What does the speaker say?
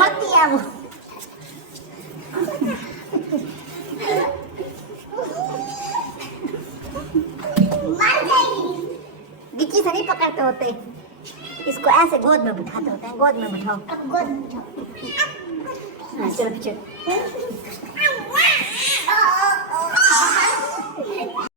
મતી આવું गिच्ची से नहीं पकड़ते होते, इसको ऐसे गोद में बिठाते होते हैं, गोद में बिठाओ, अब गोद में बिठाओ। हाँ, चलो चलो।